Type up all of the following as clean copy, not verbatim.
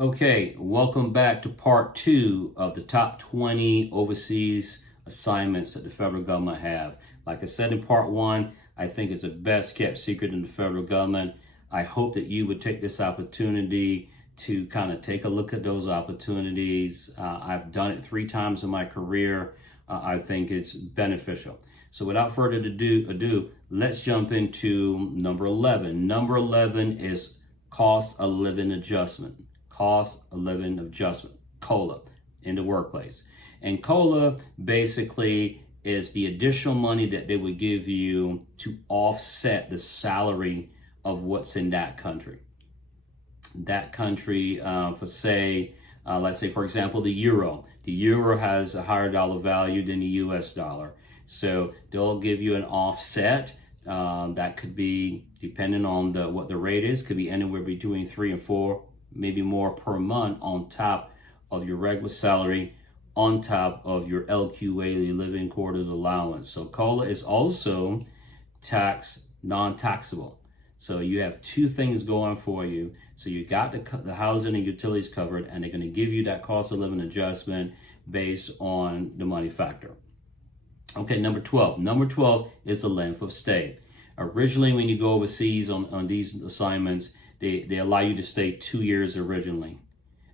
Okay, welcome back to part two of the top 20 overseas assignments that the federal government have. Like I said in part one, I think it's the best kept secret in the federal government. I hope that you would take this opportunity to kind of take a look at those opportunities. I've done it 3 times in my career. I think it's beneficial. So without further ado, let's jump into number 11. Number 11 is cost of living adjustment. Cost of living adjustment, COLA, in the workplace. And COLA basically is the additional money that they would give you to offset the salary of what's in that country. That country, let's say, for example, the euro. The euro has a higher dollar value than the US dollar. So they'll give you an offset. That could be, depending on what the rate is, could be anywhere between 3 and 4, maybe more per month on top of your regular salary, on top of your LQA, the living quarters allowance. So COLA is also non-taxable. So you have 2 things going for you. So you got the housing and utilities covered, and they're going to give you that cost of living adjustment based on the money factor. Okay, number 12. Number 12 is the length of stay. Originally, when you go overseas on these assignments, they allow you to stay 2 years originally.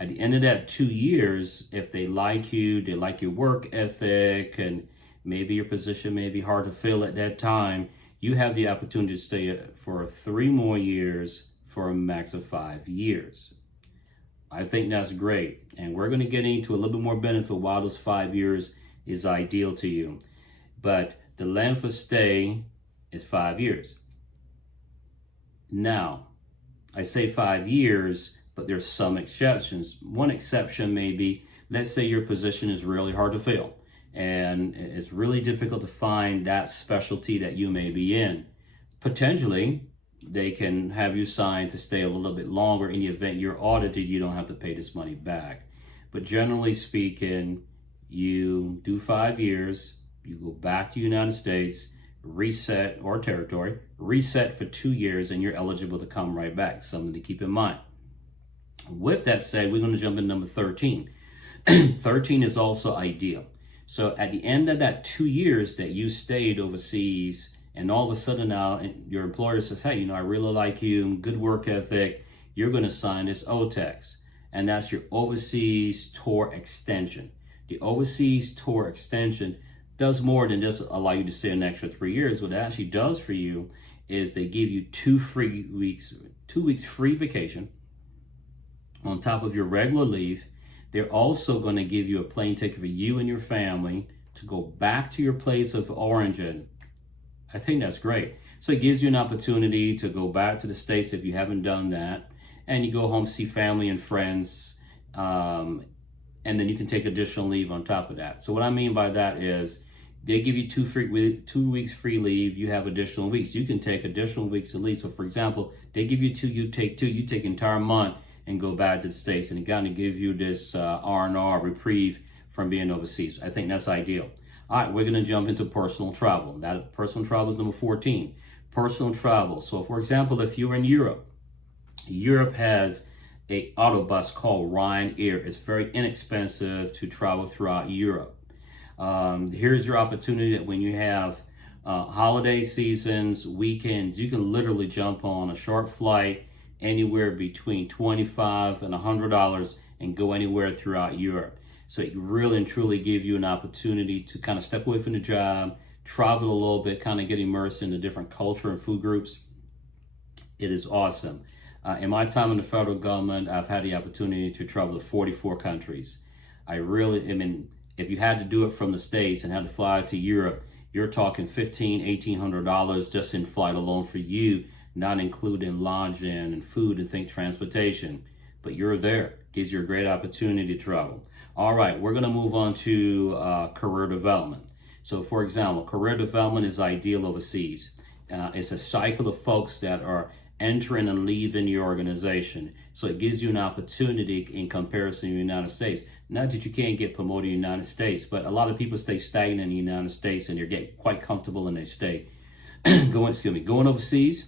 At the end of that 2 years, if they like you, they like your work ethic, and maybe your position may be hard to fill at that time, you have the opportunity to stay for 3 more years for a max of 5 years. I think that's great. And we're going to get into a little bit more benefit why those 5 years is ideal to you. But the length of stay is 5 years. Now, I say 5 years, but there's some exceptions. One exception may be, let's say your position is really hard to fill, and it's really difficult to find that specialty that you may be in. Potentially, they can have you sign to stay a little bit longer. In the event you're audited, you don't have to pay this money back. But generally speaking, you do 5 years, you go back to the United States, reset, or territory, reset for 2 years, and you're eligible to come right back. Something to keep in mind. With that said, we're going to jump in number 13. 13 is also ideal. So at the end of that 2 years that you stayed overseas, and all of a sudden now your employer says, hey, I really like you, good work ethic, you're going to sign this OTEX. And that's your overseas tour extension. The overseas tour extension does more than just allow you to stay an extra 3 years. What it actually does for you is they give you 2 weeks free vacation on top of your regular leave. They're also going to give you a plane ticket for you and your family to go back to your place of origin. I think that's great. So it gives you an opportunity to go back to the States if you haven't done that, and you go home, see family and friends, and then you can take additional leave on top of that. So what I mean by that is they give you 2 weeks free leave. You have additional weeks. You can take additional weeks of leave. So for example, they give you 2, you take 2, you take entire month and go back to the States, and it kind of give you this R&R reprieve from being overseas. I think that's ideal. All right, we're going to jump into personal travel. That personal travel is number 14. Personal travel. So for example, if you're in Europe, Europe has a auto bus called Ryanair. It's very inexpensive to travel throughout Europe. Here's your opportunity that when you have holiday seasons, weekends, you can literally jump on a short flight anywhere between $25 and $100 and go anywhere throughout Europe. So it really and truly give you an opportunity to kind of step away from the job, travel a little bit, kind of get immersed in the different culture and food groups. It is awesome. In my time in the federal government, I've had the opportunity to travel to 44 countries. If you had to do it from the States and had to fly to Europe, you're talking $1,500, $1,800 just in flight alone for you, not including lodging and food and transportation. But you're there. Gives you a great opportunity to travel. All right, we're going to move on to career development. So for example, career development is ideal overseas. It's a cycle of folks that are entering and leaving your organization. So it gives you an opportunity in comparison to the United States. Not that you can't get promoted in the United States, but a lot of people stay stagnant in the United States and they get quite comfortable in their state. Going overseas,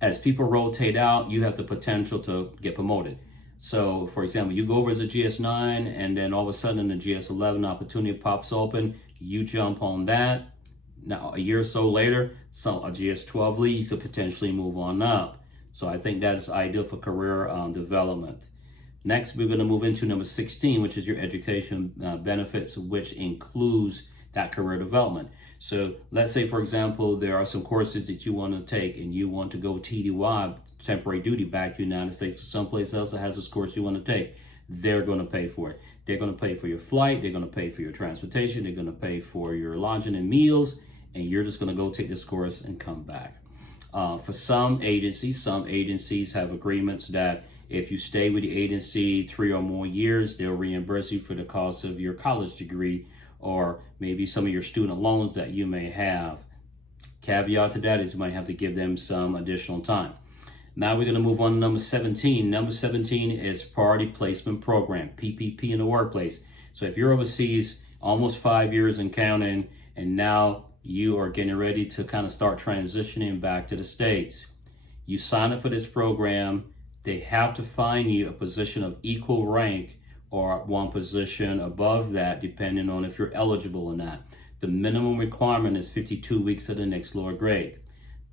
as people rotate out, you have the potential to get promoted. So, for example, you go over as a GS9 and then all of a sudden the GS11 opportunity pops open, you jump on that. Now, a year or so later, a GS12 lead, you could potentially move on up. So I think that's ideal for career development. Next, we're going to move into number 16, which is your education benefits, which includes that career development. So let's say, for example, there are some courses that you want to take and you want to go TDY, temporary duty, back to the United States or someplace else that has this course you want to take. They're going to pay for it. They're going to pay for your flight. They're going to pay for your transportation. They're going to pay for your lodging and meals. And you're just going to go take this course and come back. For some agencies have agreements that if you stay with the agency 3 or more years, they'll reimburse you for the cost of your college degree or maybe some of your student loans that you may have. Caveat to that is you might have to give them some additional time. Now we're going to move on to number 17. Number 17 is Priority Placement Program, PPP in the workplace. So if you're overseas almost 5 years and counting, and now you are getting ready to kind of start transitioning back to the States, you sign up for this program. They have to find you a position of equal rank or one position above that, depending on if you're eligible or not. The minimum requirement is 52 weeks at the next lower grade.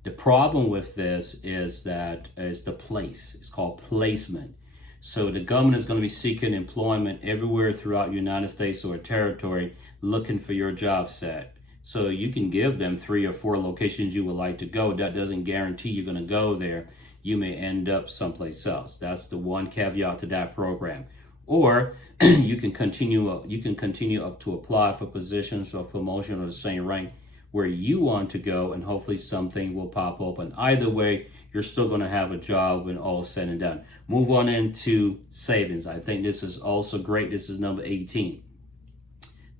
The problem with this is that it's the place. It's called placement. So the government is going to be seeking employment everywhere throughout the United States or a territory looking for your job set. So you can give them 3 or 4 locations you would like to go. That doesn't guarantee you're going to go there. You may end up someplace else. That's the one caveat to that program. Or you can continue up to apply for positions or promotion or the same rank where you want to go, and hopefully something will pop open. Either way, you're still going to have a job when all is said and done. Move on into savings. I think this is also great. This is number 18.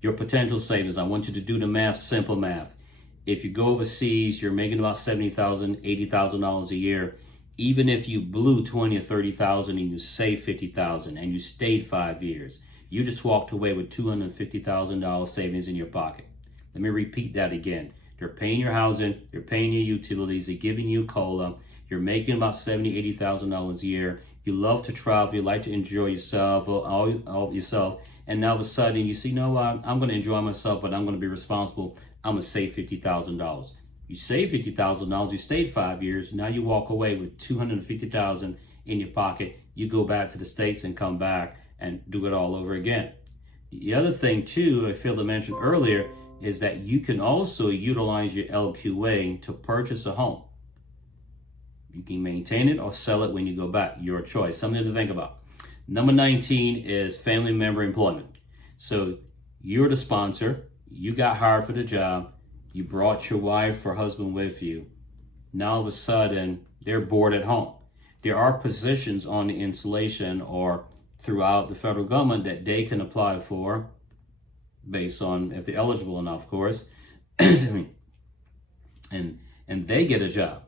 Your potential savings. I want you to do the math, simple math. If you go overseas, you're making about $70,000, $80,000 a year. Even if you blew $20,000 or $30,000 and you saved $50,000 and you stayed 5 years, you just walked away with $250,000 savings in your pocket. Let me repeat that again. They're paying your housing, you're paying your utilities, they're giving you COLA, you're making about $70,000, $80,000 a year. You love to travel, you like to enjoy yourself, all of yourself, and now all of a sudden you see, no, I'm going to enjoy myself, but I'm going to be responsible. I'm going to save $50,000. You save $50,000, you stayed 5 years, now you walk away with $250,000 in your pocket. You go back to the States and come back and do it all over again. The other thing too, I failed to mention earlier, is that you can also utilize your LQA to purchase a home. You can maintain it or sell it when you go back, your choice, something to think about. Number 19 is family member employment. So you're the sponsor, you got hired for the job, you brought your wife or husband with you. Now all of a sudden, they're bored at home. There are positions on the installation or throughout the federal government that they can apply for based on if they're eligible enough, of course. and they get a job.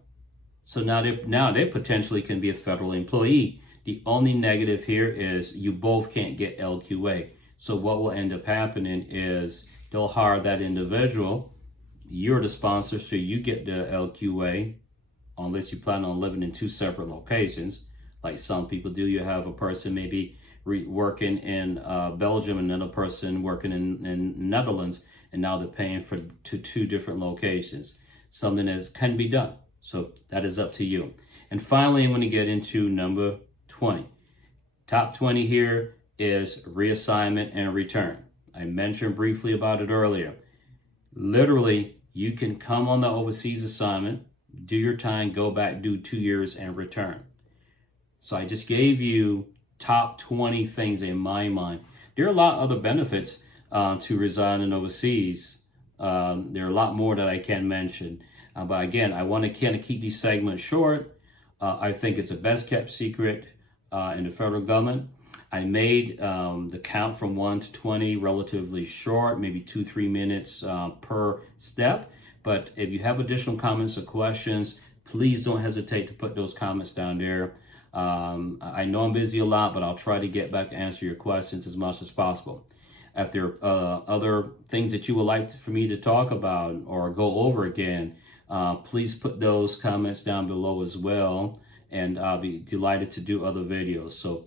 So now they potentially can be a federal employee. The only negative here is you both can't get LQA. So what will end up happening is they'll hire that individual. You're the sponsor, so you get the LQA, unless you plan on living in 2 separate locations, like some people do. You have a person maybe working in Belgium and another person working in Netherlands, and now they're paying for 2 different locations. Something that can be done. So that is up to you. And finally, I'm going to get into number 20. Top 20 here is reassignment and return. I mentioned briefly about it earlier. Literally, you can come on the overseas assignment, do your time, go back, do 2 years, and return. So I just gave you top 20 things in my mind. There are a lot of other benefits to residing overseas. There are a lot more that I can mention. But again, I want to kind of keep these segments short. I think it's the best kept secret in the federal government. I made the count from 1 to 20 relatively short, maybe 2-3 minutes per step. But if you have additional comments or questions, please don't hesitate to put those comments down there. I know I'm busy a lot, but I'll try to get back and answer your questions as much as possible. If there are other things that you would like for me to talk about or go over again, please put those comments down below as well, and I'll be delighted to do other videos. So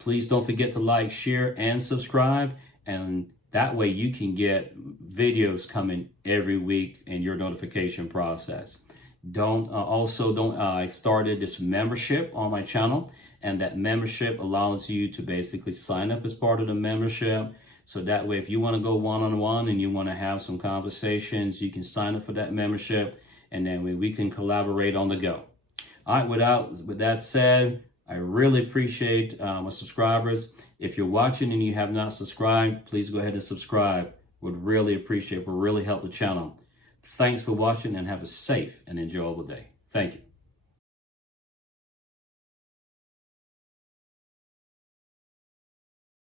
Please don't forget to like, share, and subscribe. And that way you can get videos coming every week in your notification process. I started this membership on my channel, and that membership allows you to basically sign up as part of the membership. So that way, if you want to go one-on-one and you want to have some conversations, you can sign up for that membership, and then we can collaborate on the go. All right, with that said, I really appreciate my subscribers. If you're watching and you have not subscribed, please go ahead and subscribe. Would really appreciate it. Would really help the channel. Thanks for watching, and have a safe and enjoyable day. Thank you.